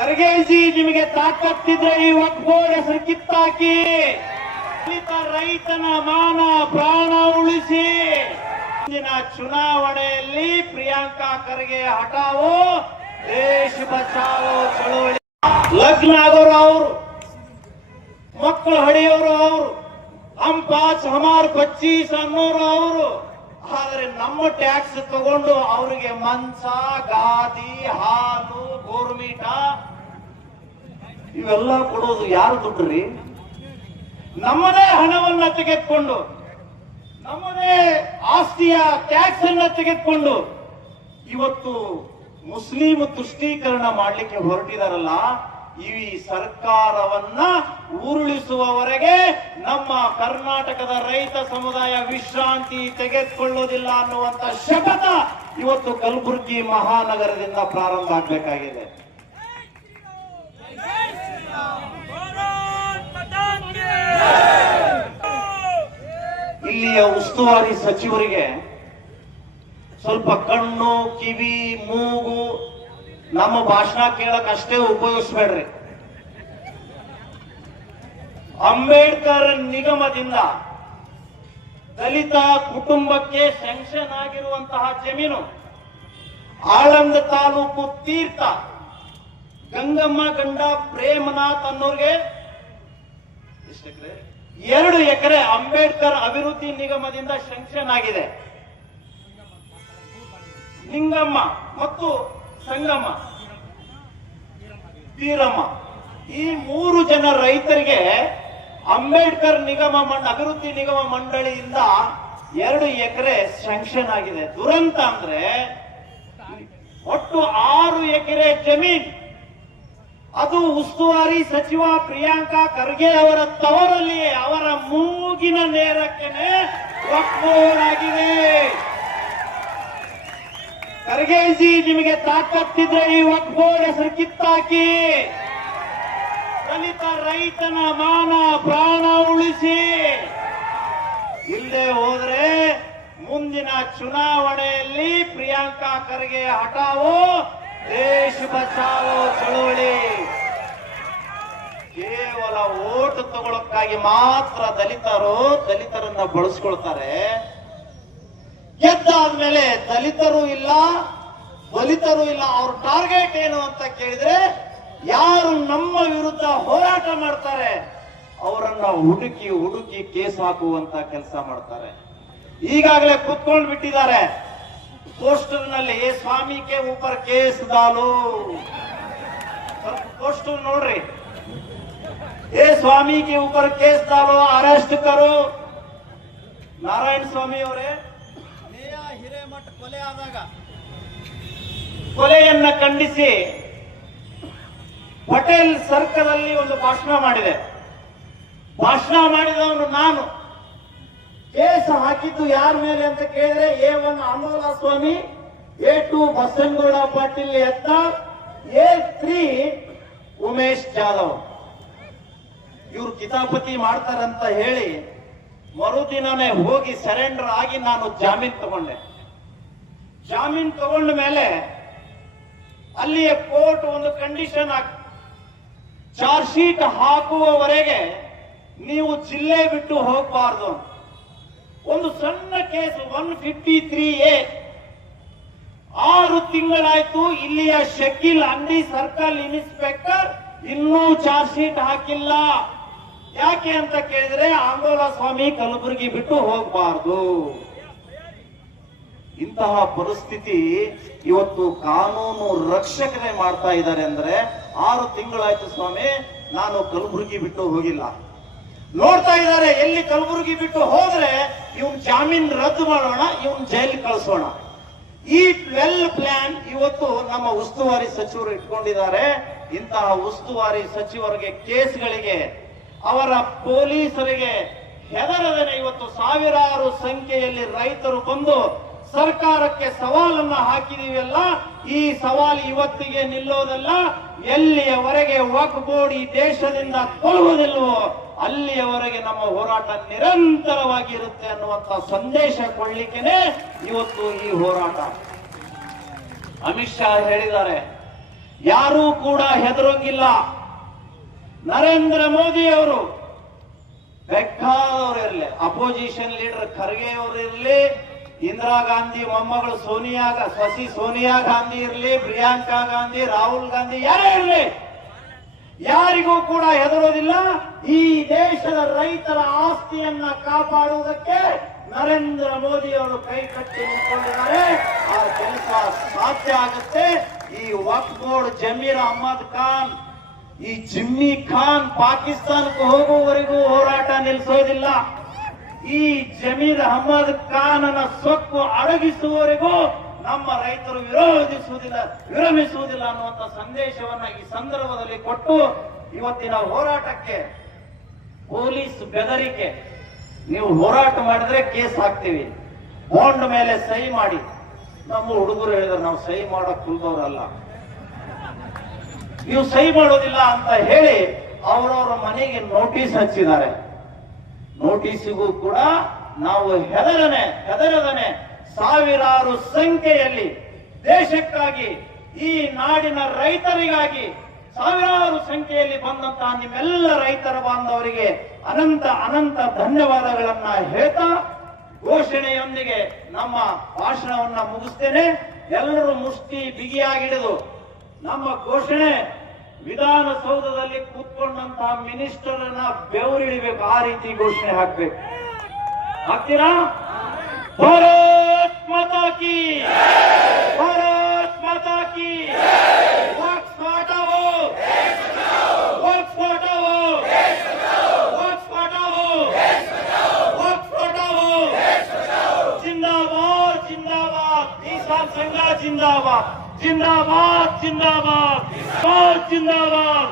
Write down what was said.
ಖರ್ಗೆಜಿ ನಿಮಗೆ ತಾಕತ್ತಿದ್ರೆ ಈ ವಕ್ಫ್ ಬೋರ್ಡ್ ಹೆಸರು ಕಿತ್ತಾಕಿ ದಲಿತ ರೈತನ ಮಾನ ಪ್ರಾಣ ಉಳಿಸಿ ಮುಂದಿನ ಚುನಾವಣೆಯಲ್ಲಿ ಪ್ರಿಯಾಂಕಾ ಖರ್ಗೆ ಹಠಾವೋ ದೇಶ ಬಚಾವೋ ಚಳವಳಿ. ಲಗ್ನ ಆಗೋರು ಅವರು, ಮಕ್ಕಳು ಹಡಿಯೋರು ಅವರು, ಹಮ್ ಪಾಚ್ ಹಮಾರ್ 25 ಅನ್ನೋರು ಅವರು. ಆದ್ರೆ ನಮ್ಮ ಟ್ಯಾಕ್ಸ್ ತಗೊಂಡು ಅವರಿಗೆ ಮಂಚ, ಗಾದಿ, ಹಾಲು, ಗೋರ್ಮೀಟ ಇವೆಲ್ಲ ಕೊಡೋದು ಯಾರು ದುಡ್ಡ್ರಿ? ನಮ್ಮದೇ ಹಣವನ್ನ ತೆಗೆದುಕೊಂಡು, ನಮ್ಮದೇ ಆಸ್ತಿಯ ಟ್ಯಾಕ್ಸ್ ಅನ್ನ ತೆಗೆದುಕೊಂಡು ಇವತ್ತು ಮುಸ್ಲಿಂ ತುಷ್ಟೀಕರಣ ಮಾಡಲಿಕ್ಕೆ ಹೊರಟಿದಾರಲ್ಲ. ಈ ಸರ್ಕಾರವನ್ನ ಉರುಳಿಸುವವರೆಗೆ ನಮ್ಮ ಕರ್ನಾಟಕದ ರೈತ ಸಮುದಾಯ ವಿಶ್ರಾಂತಿ ತೆಗೆದುಕೊಳ್ಳೋದಿಲ್ಲ ಅನ್ನುವಂತ ಶಪಥ ಇವತ್ತು ಕಲಬುರಗಿ ಮಹಾನಗರದಿಂದ ಪ್ರಾರಂಭ ಆಗಬೇಕಾಗಿದೆ. ಇಲ್ಲಿಯ ಉಸ್ತುವಾರಿ ಸಚಿವರಿಗೆ ಸ್ವಲ್ಪ ಕಣ್ಣು, ಕಿವಿ, ಮೂಗು ನಮ್ಮ ಭಾಷಣ ಕೇಳಕ್ ಅಷ್ಟೇ ಉಪಯೋಗಿಸ್ಬೇಡ್ರಿ. ಅಂಬೇಡ್ಕರ್ ನಿಗಮದಿಂದ ದಲಿತ ಕುಟುಂಬಕ್ಕೆ ಸ್ಯಾಂಕ್ಷನ್ ಆಗಿರುವಂತಹ ಜಮೀನು ಆಳಂದ ತಾಲೂಕು ತೀರ್ಥ ಗಂಗಮ್ಮ ಗಂಡ ಪ್ರೇಮನಾಥ್ ಅನ್ನೋರ್ಗೆ 2 ಎಕರೆ ಅಂಬೇಡ್ಕರ್ ಅಭಿವೃದ್ಧಿ ನಿಗಮದಿಂದ ಸ್ಯಾಂಕ್ಷನ್ ಆಗಿದೆ. ನಿಂಗಮ್ಮ ಮತ್ತು ಸಂಗಮ್ಮ, ವೀರಮ್ಮ, ಈ 3 ಜನ ರೈತರಿಗೆ ಅಂಬೇಡ್ಕರ್ ಅಭಿವೃದ್ಧಿ ನಿಗಮ ಮಂಡಳಿಯಿಂದ 2 ಎಕರೆ ಸ್ಯಾಂಕ್ಷನ್ ಆಗಿದೆ. ದುರಂತ ಅಂದ್ರೆ ಒಟ್ಟು 6 ಎಕರೆ ಜಮೀನ್ ಅದು ಉಸ್ತುವಾರಿ ಸಚಿವ ಪ್ರಿಯಾಂಕಾ ಖರ್ಗೆ ಅವರ ತವರಲ್ಲಿ ಅವರ ಮೂಗಿನ ನೇರಕ್ಕೇನೆ ವಕ್ಫ್ ಬೋರ್ಡ್ ಆಗಿದೆ. ಖರ್ಗೆಜಿ ನಿಮಗೆ ತಾಕತ್ತಿದ್ರೆ ಈ ವಕ್ಫ್ ಬೋರ್ಡ್ ಹೆಸರು ಕಿತ್ತಾಕಿ ದಲಿತ ರೈತನ ಮಾನ ಪ್ರಾಣ ಉಳಿಸಿ. ಇಲ್ಲದೆ ಹೋದ್ರೆ ಮುಂದಿನ ಚುನಾವಣೆಯಲ್ಲಿ ಪ್ರಿಯಾಂಕಾ ಖರ್ಗೆ ಹಠಾವೋ ದೇಶ ಬಚಾವೋ ಚಳವಳಿ. ಕೇವಲ ಓಟ್ ತಗೊಳಕ್ಕಾಗಿ ಮಾತ್ರ ದಲಿತರನ್ನ ಬಳಸ್ಕೊಳ್ತಾರೆ. ಗೆದ್ದಾದ್ಮೇಲೆ ದಲಿತರು ಇಲ್ಲ, ಬಲಿತರು ಇಲ್ಲ. ಅವ್ರ ಟಾರ್ಗೆಟ್ ಏನು ಅಂತ ಕೇಳಿದ್ರೆ, ಯಾರು ನಮ್ಮ ವಿರುದ್ಧ ಹೋರಾಟ ಮಾಡ್ತಾರೆ ಅವರನ್ನ ಹುಡುಕಿ ಕೇಸ್ ಹಾಕುವಂತ ಕೆಲಸ ಮಾಡ್ತಾರೆ. ಈಗಾಗಲೇ ಕುತ್ಕೊಂಡು ಬಿಟ್ಟಿದ್ದಾರೆ ಪೋಸ್ಟರ್ ನಲ್ಲಿ, ಸ್ವಾಮಿ ಕೆ ಊಪರ್ ಕೇಸ್ ದಾಲು. ಪೋಸ್ಟರ್ ನೋಡ್ರಿ, ಸ್ವಾಮಿ ಕೆ ಊಪರ್ ಕೇಸ್ ದಾಲು, ಅರೆಸ್ಟ್ ಕರು. ನಾರಾಯಣ ಸ್ವಾಮಿ ಅವರೇ ಹಿರೇಮಠ ಕೊಲೆ ಆದಾಗ ಕೊಲೆಯನ್ನ ಖಂಡಿಸಿ ಪಟೇಲ್ ಸರ್ಕಲಲ್ಲಿ ಒಂದು ಭಾಷಣ ಮಾಡಿದೆ. ಭಾಷಣ ಮಾಡಿದವನು ನಾನು. ಕೇಸ್ ಹಾಕಿದ್ದು ಯಾರ ಮೇಲೆ ಅಂತ ಕೇಳಿದ್ರೆ, A1 ಆಂದೋಲ ಸ್ವಾಮಿ, A2 ಬಸನಗೌಡ ಪಾಟೀಲ್ ಯತ್ನಾಳ್, A3 ಉಮೇಶ್ ಜಾಧವ್. ಇವ್ರು ಕಿತಾಪತಿ ಮಾಡ್ತಾರಂತ ಹೇಳಿ ಮರುದಿನನೇ ಹೋಗಿ ಸರೆಂಡರ್ ಆಗಿ ನಾನು ಜಾಮೀನ್ ತಗೊಂಡೆ. ಜಾಮೀನ್ ತಗೊಂಡ ಮೇಲೆ ಅಲ್ಲಿಯ ಕೋರ್ಟ್ ಒಂದು ಕಂಡೀಷನ್ ಚಾರ್ಜ್ ಶೀಟ್ ಹಾಕುವವರೆಗೆ ನೀವು ಜಿಲ್ಲೆ ಬಿಟ್ಟು ಹೋಗಬಾರ್ದು. ಒಂದು ಸಣ್ಣ ಕೇಸ್ 153A 6 ತಿಂಗಳಾಯ್ತು. ಇಲ್ಲಿಯ ಶಕೀಲ್ ಅಂಗಡಿ ಸರ್ಕಲ್ ಇನ್ಸ್ಪೆಕ್ಟರ್ ಇನ್ನೂ ಚಾರ್ಜ್ ಶೀಟ್ ಹಾಕಿಲ್ಲ. ಯಾಕೆ ಅಂತ ಕೇಳಿದ್ರೆ, ಆಂದೋಲ ಸ್ವಾಮಿ ಕಲಬುರಗಿ ಬಿಟ್ಟು ಹೋಗಬಾರ್ದು. ಇಂತಹ ಪರಿಸ್ಥಿತಿ ಇವತ್ತು ಕಾನೂನು ರಕ್ಷಕರೇ ಮಾಡ್ತಾ ಇದ್ದಾರೆ. ಅಂದ್ರೆ 6 ತಿಂಗಳಾಯ್ತು ಸ್ವಾಮಿ, ನಾನು ಕಲಬುರಗಿ ಬಿಟ್ಟು ಹೋಗಿಲ್ಲ. ನೋಡ್ತಾ ಇದ್ದಾರೆ, ಎಲ್ಲಿ ಕಲಬುರಗಿ ಬಿಟ್ಟು ಹೋದ್ರೆ ಇವನ್ ಜಾಮೀನ್ ರದ್ದು ಮಾಡೋಣ, ಇವನ್ ಜೈಲ್ ಕಳಿಸೋಣ. ಈ ವೆಲ್ ಪ್ಲಾನ್ ಇವತ್ತು ನಮ್ಮ ಉಸ್ತುವಾರಿ ಸಚಿವರು ಇಟ್ಕೊಂಡಿದ್ದಾರೆ. ಇಂತಹ ಉಸ್ತುವಾರಿ ಸಚಿವರಿಗೆ, ಕೇಸ್ಗಳಿಗೆ, ಅವರ ಪೊಲೀಸರಿಗೆ ಹೆದರದೇನೆ ಇವತ್ತು ಸಾವಿರಾರು ಸಂಖ್ಯೆಯಲ್ಲಿ ರೈತರು ಬಂದು ಸರ್ಕಾರಕ್ಕೆ ಸವಾಲನ್ನ ಹಾಕಿದೀವಲ್ಲ. ಈ ಸವಾಲು ಇವತ್ತಿಗೆ ನಿಲ್ಲೋದಲ್ಲ. ಎಲ್ಲಿಯವರೆಗೆ ವಕ್ಫ್ ಬೋರ್ಡ್ ಈ ದೇಶದಿಂದ ಕೊಲ್ಲುವುದಿಲ್ವೋ ಅಲ್ಲಿಯವರೆಗೆ ನಮ್ಮ ಹೋರಾಟ ನಿರಂತರವಾಗಿ ಇರುತ್ತೆ ಅನ್ನುವಂತ ಸಂದೇಶ ಕೊಡ್ಲಿಕ್ಕೆನೆ ಇವತ್ತು ಈ ಹೋರಾಟ. ಅಮಿತ್ ಶಾ ಹೇಳಿದ್ದಾರೆ, ಯಾರೂ ಕೂಡ ಹೆದರೋಂಗಿಲ್ಲ. ನರೇಂದ್ರ ಮೋದಿ ಅವರು ಬೇಕಾದವರು ಇರಲಿ, ಅಪೋಸಿಷನ್ ಲೀಡರ್ ಖರ್ಗೆ ಅವರು ಇರಲಿ, ಇಂದಿರಾ ಗಾಂಧಿ ಮೊಮ್ಮಗಳು ಸೊಸಿ ಸೋನಿಯಾ ಗಾಂಧಿ ಇರಲಿ, ಪ್ರಿಯಾಂಕಾ ಗಾಂಧಿ, ರಾಹುಲ್ ಗಾಂಧಿ, ಯಾರೇ ಇರಲಿ, ಯಾರಿಗೂ ಕೂಡ ಹೆದರೋದಿಲ್ಲ. ಈ ದೇಶದ ರೈತರ ಆಸ್ತಿಯನ್ನ ಕಾಪಾಡುವುದಕ್ಕೆ ನರೇಂದ್ರ ಮೋದಿ ಅವರು ಕೈ ಕಟ್ಟಿ ನಿಂತ್ಕೊಂಡಿದ್ದಾರೆ. ಆ ಕೆಲಸ ಸಾಧ್ಯ ಆಗುತ್ತೆ. ಈ ವಕ್ಫ್ ಬೋರ್ಡ್ ಜಮೀರ್ ಅಹಮದ್ ಖಾನ್, ಈ ಜಿಮ್ಮಿ ಖಾನ್ ಪಾಕಿಸ್ತಾನಕ್ಕೆ ಹೋಗುವವರೆಗೂ ಹೋರಾಟ ನಿಲ್ಲಿಸೋದಿಲ್ಲ. ಈ ಜಮೀರ್ ಅಹಮದ್ ಖಾನನ ಸೊಕ್ಕು ಅಡಗಿಸುವವರೆಗೂ ನಮ್ಮ ರೈತರು ವಿರಮಿಸುವುದಿಲ್ಲ ಅನ್ನುವಂಥ ಸಂದೇಶವನ್ನ ಈ ಸಂದರ್ಭದಲ್ಲಿ ಕೊಟ್ಟು ಇವತ್ತಿನ ಹೋರಾಟಕ್ಕೆ ಪೊಲೀಸ್ ಬೆದರಿಕೆ, ನೀವು ಹೋರಾಟ ಮಾಡಿದ್ರೆ ಕೇಸ್ ಹಾಕ್ತೀವಿ, ಬಾಂಡ್ ಮೇಲೆ ಸಹಿ ಮಾಡಿ. ನಮ್ಮ ಹುಡುಗರು ಹೇಳಿದ್ರೆ ನಾವು ಸಹಿ ಮಾಡೋಕ್ ಕುಲ್ದವ್ರಲ್ಲ, ನೀವು ಸಹಿ ಮಾಡೋದಿಲ್ಲ ಅಂತ ಹೇಳಿ ಅವರವರ ಮನೆಗೆ ನೋಟಿಸ್ ಹಚ್ಚಿದ್ದಾರೆ. ನೋಟಿಸಿಗೂ ಕೂಡ ನಾವು ಹೆದರದನೆ ಸಾವಿರಾರು ಸಂಖ್ಯೆಯಲ್ಲಿ ದೇಶಕ್ಕಾಗಿ, ಈ ನಾಡಿನ ರೈತರಿಗಾಗಿ ಸಾವಿರಾರು ಸಂಖ್ಯೆಯಲ್ಲಿ ಬಂದಂತಹ ನಿಮ್ಮೆಲ್ಲ ರೈತರ ಬಾಂಧವರಿಗೆ ಅನಂತ ಅನಂತ ಧನ್ಯವಾದಗಳನ್ನ ಹೇಳ್ತಾ ಘೋಷಣೆಯೊಂದಿಗೆ ನಮ್ಮ ಭಾಷಣವನ್ನ ಮುಗಿಸ್ತೇನೆ. ಎಲ್ಲರೂ ಮುಷ್ಟಿ ಬಿಗಿಯಾಗಿಡಿದು ನಮ್ಮ ಘೋಷಣೆ ವಿಧಾನಸೌಧದಲ್ಲಿ ಕೂತ್ಕೊಂಡಂತಹ ಮಿನಿಸ್ಟರ್ನ ಬೆವರಿಳಿಬೇಕು, ಆ ರೀತಿ ಘೋಷಣೆ ಹಾಕ್ಬೇಕು. ಹಾಕ್ತೀರಾ? ಭಾರತ್ ಮಾತಾ ಕಿ, ಭಾರತ್ ಮಾತಾ ಕಿ. ವಕ್ಫ್ ಹಟಾವೋ, ವಕ್ಫ್ ಹಟಾವೋ, ವಕ್ಫ್ ಹಟಾವೋ, ವಕ್ಫ್ ಹಟಾವೋ. ಜಿಂದಾಬಾದ್ ಜಿಂದಾಬಾದ್, ಕಿಸಾನ್ ಸಂಘ ಜಿಂದಾಬಾದ್, ಜಿಂದಾಬಾದ್ ಜಿಂದಾಬಾದ್, ಜಿಂದಾಬಾದ್.